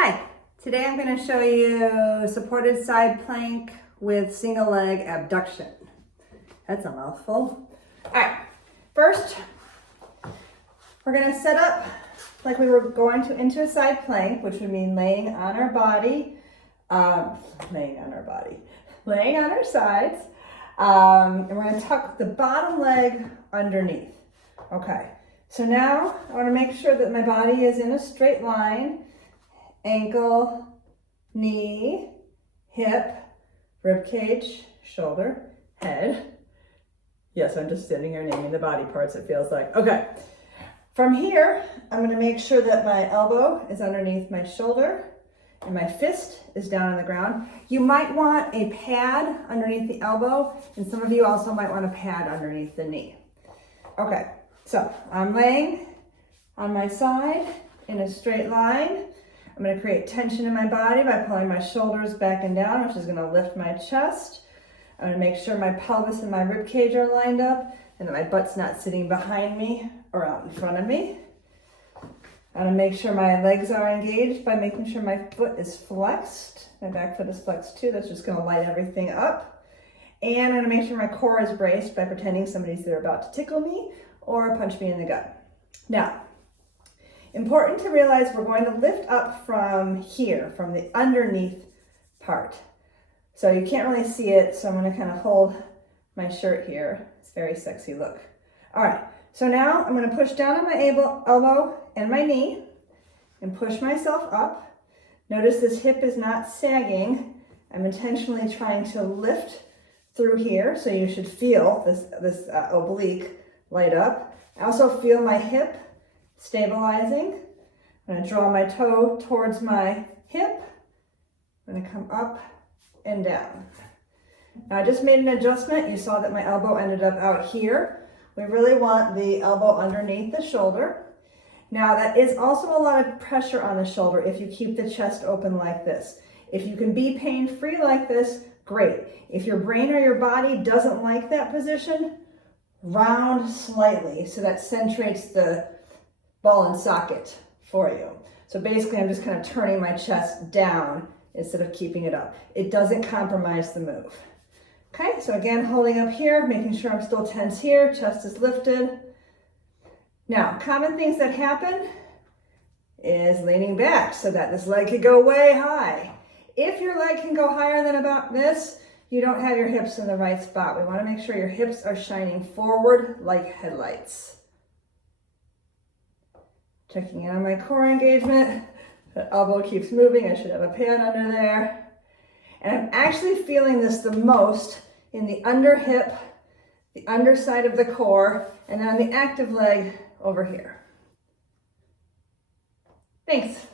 Hi, today I'm going to show you supported side plank with single leg abduction. That's a mouthful. All right, first we're going to set up like we were going to into a side plank, which would mean laying on our body, laying on our sides, and we're going to tuck the bottom leg underneath. Okay, so now I want to make sure that my body is in a straight line. Ankle, knee, hip, rib cage, shoulder, head. Yes, I'm just sitting here naming the body parts, it feels like. Okay, from here, I'm gonna make sure that my elbow is underneath my shoulder and my fist is down on the ground. You might want a pad underneath the elbow, and some of you also might want a pad underneath the knee. Okay, so I'm laying on my side in a straight line. I'm going to create tension in my body by pulling my shoulders back and down, which is going to lift my chest. I'm going to make sure my pelvis and my rib cage are lined up and that my butt's not sitting behind me or out in front of me. I'm going to make sure my legs are engaged by making sure my foot is flexed. My back foot is flexed too. That's just going to light everything up. And I'm going to make sure my core is braced by pretending somebody's there about to tickle me or punch me in the gut. Now, important to realize we're going to lift up from here, from the underneath part. So you can't really see it, so I'm going to kind of hold my shirt here. It's a very sexy look. All right, so now I'm going to push down on my elbow and my knee and push myself up. Notice this hip is not sagging. I'm intentionally trying to lift through here, so you should feel this oblique light up. I also feel my hip stabilizing. I'm going to draw my toe towards my hip. I'm going to come up and down. Now I just made an adjustment. You saw that my elbow ended up out here. We really want the elbow underneath the shoulder. Now that is also a lot of pressure on the shoulder if you keep the chest open like this. If you can be pain-free like this, great. If your brain or your body doesn't like that position, round slightly so that centrates the ball and socket for you. So basically I'm just kind of turning my chest down instead of keeping it up. It doesn't compromise the move. Okay, so again, holding up here, making sure I'm still tense here, chest is lifted. Now, common things that happen is leaning back so that this leg could go way high. If your leg can go higher than about this, you don't have your hips in the right spot. We want to make sure your hips are shining forward like headlights. Checking in on my core engagement. The elbow keeps moving. I should have a pad under there. And I'm actually feeling this the most in the under hip, the underside of the core, and then on the active leg over here. Thanks.